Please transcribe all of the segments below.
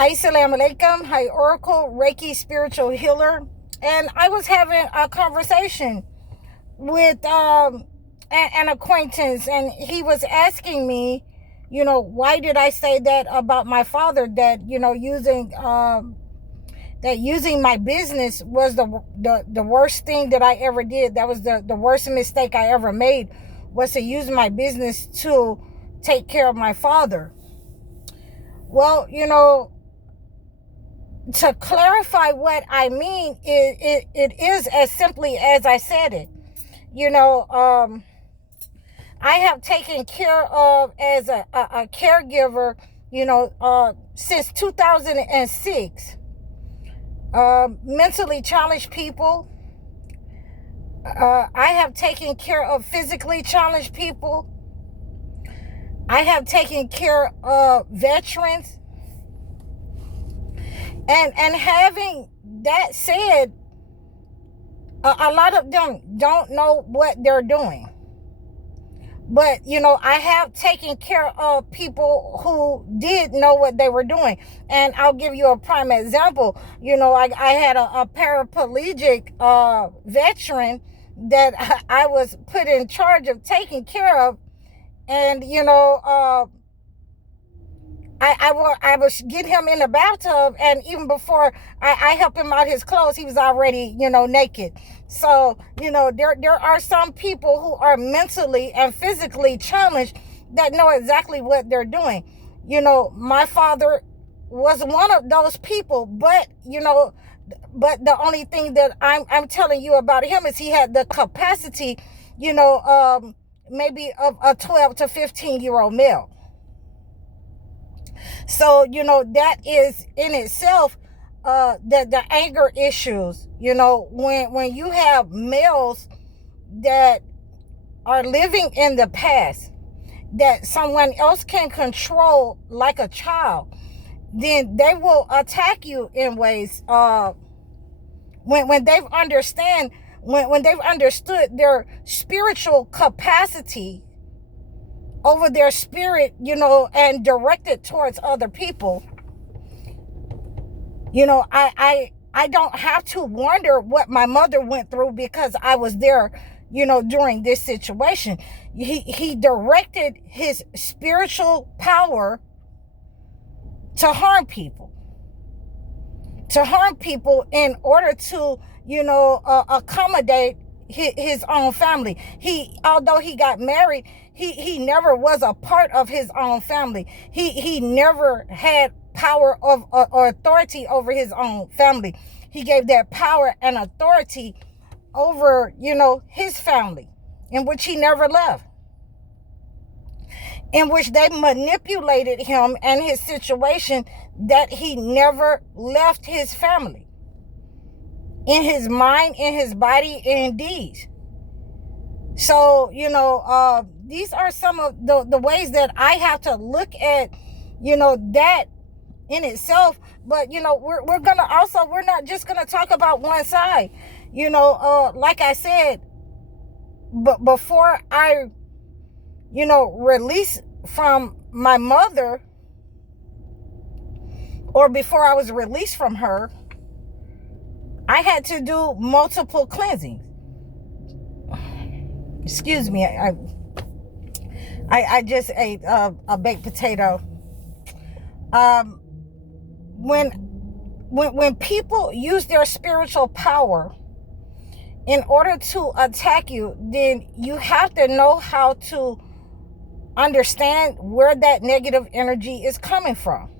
Assalamu alaikum. Hi, Oracle, Reiki spiritual healer. And I was having a conversation with an acquaintance, and he was asking me, why did I say that about my father, that, using my business was the worst thing that I ever did. That was the worst mistake I ever made, was to use my business to take care of my father. Well, to clarify what I mean, it is as simply as I said it. I have taken care of, as a caregiver, since 2006, mentally challenged people. I have taken care of physically challenged people. I have taken care of veterans. And having that said, a lot of them don't know what they're doing. But, I have taken care of people who did know what they were doing. And I'll give you a prime example. I had a paraplegic veteran that I was put in charge of taking care of. And, I was get him in the bathtub, and even before I helped him out his clothes, he was already, naked. So, there are some people who are mentally and physically challenged that know exactly what they're doing. My father was one of those people, but the only thing that I'm telling you about him is he had the capacity, maybe of a 12 to 15-year-old male. So, that is in itself the anger issues. When you have males that are living in the past that someone else can control like a child, then they will attack you in ways when they've when they've understood their spiritual capacity over their spirit, and directed towards other people. I don't have to wonder what my mother went through, because I was there, during this situation. He directed his spiritual power to harm people. In order to, accommodate his own family. Although he got married, he never was a part of his own family. He never had power of or authority over his own family. He gave that power and authority over, his family, in which he never left, in which they manipulated him and his situation, that he never left his family, in his mind, in his body, in deeds. So, these are some of the ways that I have to look at, that in itself. But, we're not just gonna talk about one side. Like I said, but before I, release from my mother, or before I was released from her, I had to do multiple cleansings. Excuse me, I just ate a baked potato. When people use their spiritual power in order to attack you, then you have to know how to understand where that negative energy is coming from.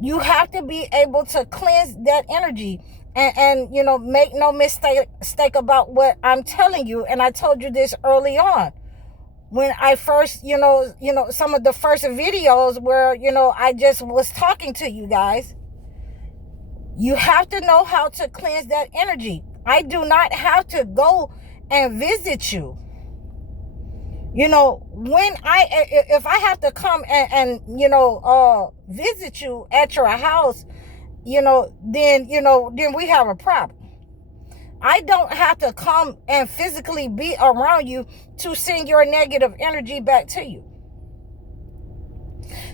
You have to be able to cleanse that energy. And make no mistake about what I'm telling you. And I told you this early on, when I first, some of the first videos where, I just was talking to you guys. You have to know how to cleanse that energy. I do not have to go and visit you. If I have to come and visit you at your house, then we have a problem. I don't have to come and physically be around you to send your negative energy back to you.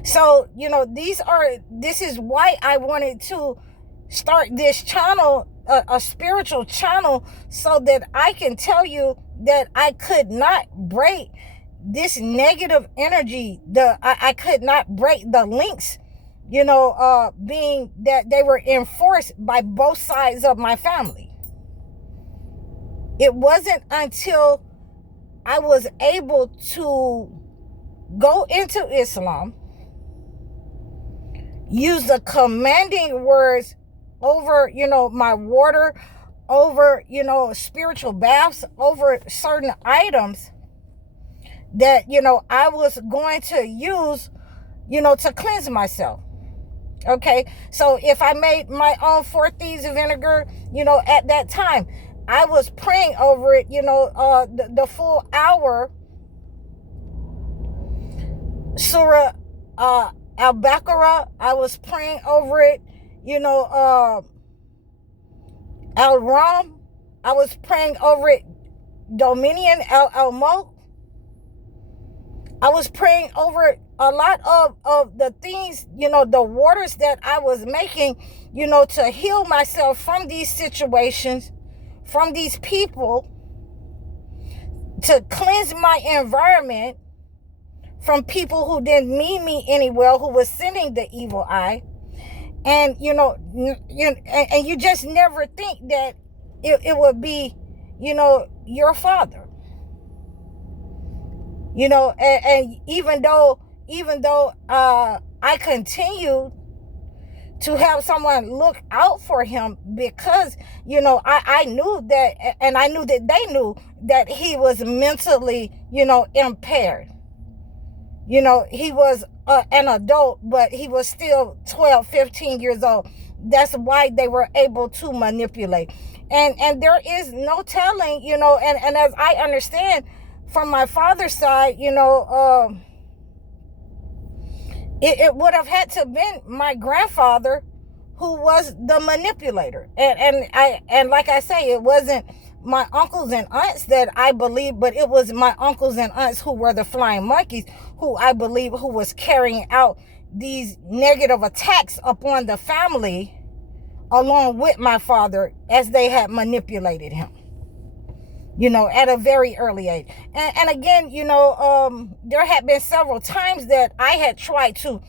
So, this is why I wanted to start this channel, a spiritual channel, so that I can tell you that I could not break this negative energy. I could not break the links, being that they were enforced by both sides of my family. It wasn't until I was able to go into Islam, use the commanding words over, my water, over, spiritual baths, over certain items that, I was going to use, to cleanse myself. Okay. So if I made my own 4 thieves of vinegar, at that time, I was praying over it, the full hour, Surah Al-Baqarah. I was praying over it, Al-Ram. I was praying over it, Dominion, Al-Mulk. I was praying over a lot of the things, the waters that I was making, to heal myself from these situations, from these people, to cleanse my environment from people who didn't mean me any well, who was sending the evil eye. And, and you just never think that it would be, your father. And even though I continued to have someone look out for him, because, I knew that, and I knew that they knew that he was mentally, impaired. He was an adult, but he was still 12, 15 years old. That's why they were able to manipulate. And there is no telling, and as I understand from my father's side, it would have had to been my grandfather who was the manipulator. And like I say, it wasn't my uncles and aunts that I believe, but it was my uncles and aunts who were the flying monkeys, who I believe who was carrying out these negative attacks upon the family, along with my father, as they had manipulated him, at a very early age. And again, there had been several times that I had tried to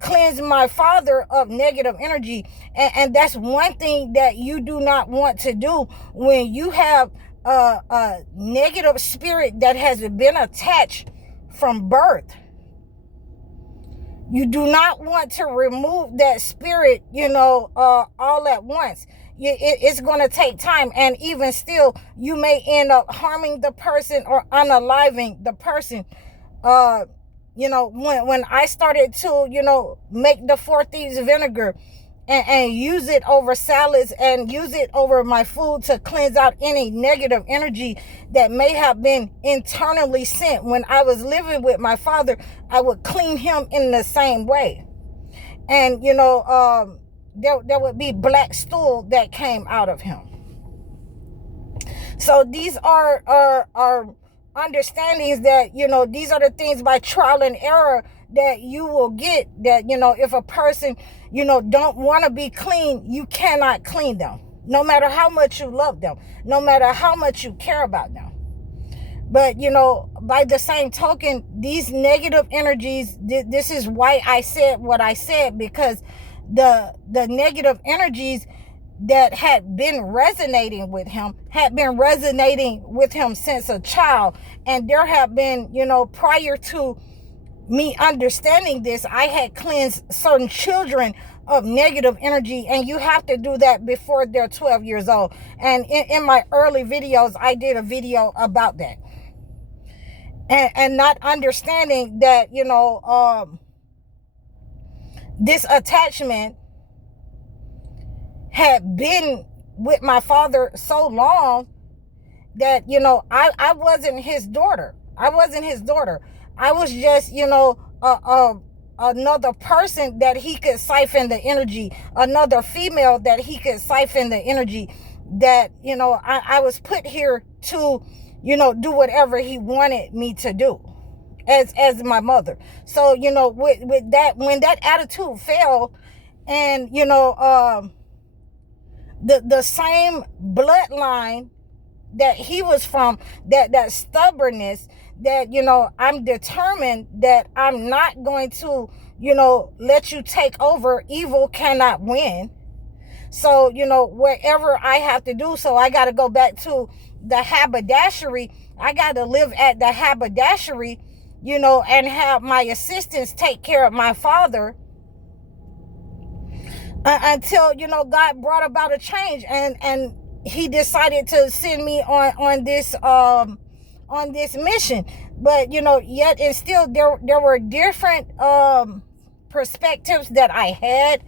cleanse my father of negative energy. And that's one thing that you do not want to do when you have a negative spirit that has been attached from birth. You do not want to remove that spirit, all at once. It's going to take time. And even still, you may end up harming the person or unaliving the person. When I started to, make the 4 thieves vinegar and use it over salads and use it over my food to cleanse out any negative energy that may have been internally sent when I was living with my father, I would clean him in the same way. And, there would be black stool that came out of him. So these are understandings that, these are the things by trial and error that you will get, that, if a person, don't want to be clean, you cannot clean them, no matter how much you love them, no matter how much you care about them. But, by the same token, these negative energies, this is why I said what I said, because the negative energies that had been resonating with him since a child. And there have been, prior to me understanding this, I had cleansed certain children of negative energy, and you have to do that before they're 12 years old. And in my early videos, I did a video about that. And not understanding that, this attachment had been with my father so long that, I wasn't his daughter. I was just, another person that he could siphon the energy, another female that he could siphon the energy, that, I was put here to, do whatever he wanted me to do. as my mother. So, with that, when that attitude fell, and the same bloodline that he was from, that stubbornness, that I'm determined that I'm not going to let you take over. Evil cannot win. So wherever I have to do, so I got to go back to the haberdashery. I got to live at the haberdashery, and have my assistants take care of my father, until God brought about a change, and he decided to send me on this mission. But yet and still, there were different perspectives that I had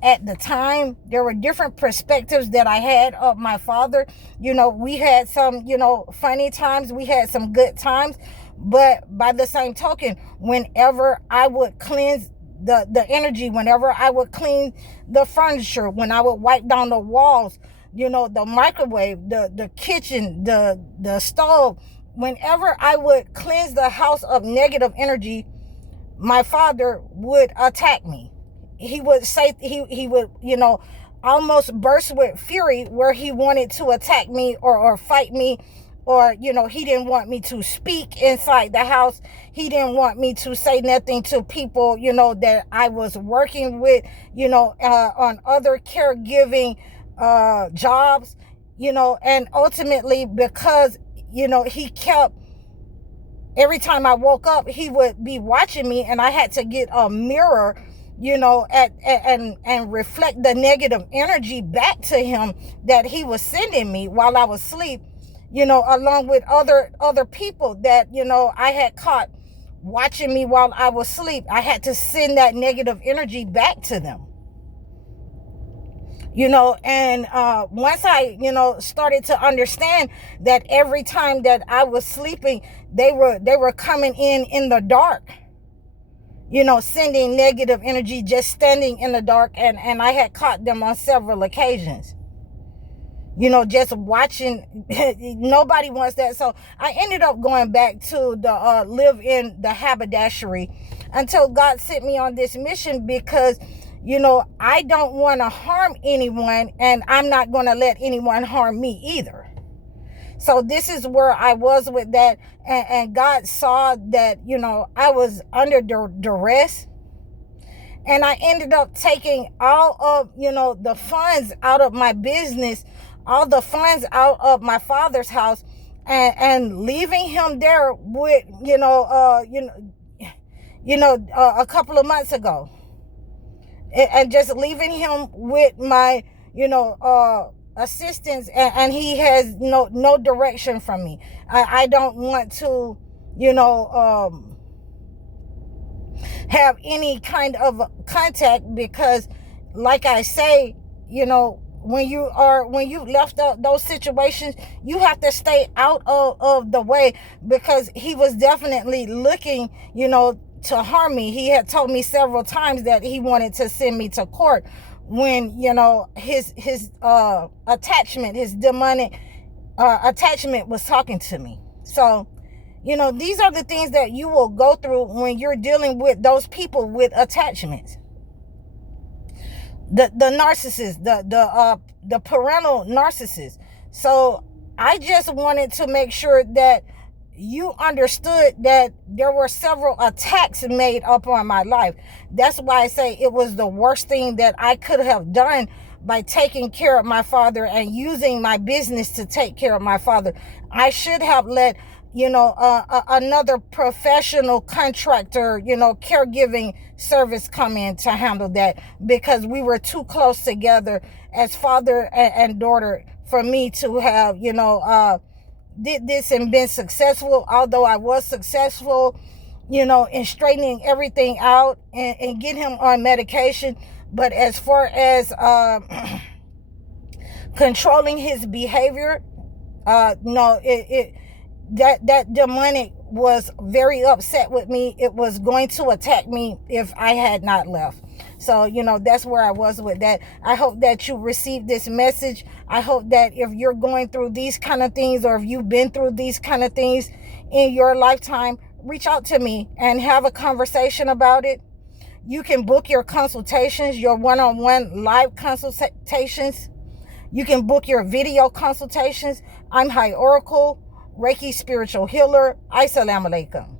at the time. There were different perspectives that I had of my father. We had some funny times, we had some good times, but by the same token, whenever I would cleanse the energy, whenever I would clean the furniture, when I would wipe down the walls, the microwave, the kitchen, the stove, whenever I would cleanse the house of negative energy, my father would attack me. He would say, he would almost burst with fury, where he wanted to attack me or fight me, or he didn't want me to speak inside the house. He didn't want me to say nothing to people that I was working with on other caregiving jobs, and ultimately, because he kept, every time I woke up, he would be watching me, and I had to get a mirror and reflect the negative energy back to him that he was sending me while I was asleep, along with other people that I had caught watching me while I was asleep. I had to send that negative energy back to them. And once I started to understand that every time that I was sleeping, they were coming in the dark, sending negative energy, just standing in the dark, and I had caught them on several occasions, just watching. Nobody wants that. So I ended up going back to the live in the haberdashery until God sent me on this mission, because I don't want to harm anyone, and I'm not going to let anyone harm me either. So this is where I was with that, and God saw that I was under duress, and I ended up taking all of the funds out of my business, all the funds out of my father's house, and leaving him there with a couple of months ago, and just leaving him with my assistance, and he has no direction from me. I don't want to have any kind of contact, because like I say, when you left those situations, you have to stay out of the way, because he was definitely looking to harm me. He had told me several times that he wanted to send me to court, when his attachment, his demonic attachment, was talking to me. So these are the things that you will go through when you're dealing with those people with attachments, the narcissist, the parental narcissist. So I just wanted to make sure that you understood that there were several attacks made upon my life. That's why I say it was the worst thing that I could have done, by taking care of my father and using my business to take care of my father. I should have let another professional contractor, caregiving service come in to handle that, because we were too close together as father and daughter for me to have did this and been successful. Although I was successful in straightening everything out and get him on medication, but as far as controlling his behavior, no, that demonic was very upset with me. It was going to attack me if I had not left. So, that's where I was with that. I hope that you received this message. I hope that if you're going through these kind of things, or if you've been through these kind of things in your lifetime, reach out to me and have a conversation about it. You can book your consultations, your one-on-one live consultations. You can book your video consultations. I'm High Oracle, Reiki spiritual healer. Assalamu alaikum.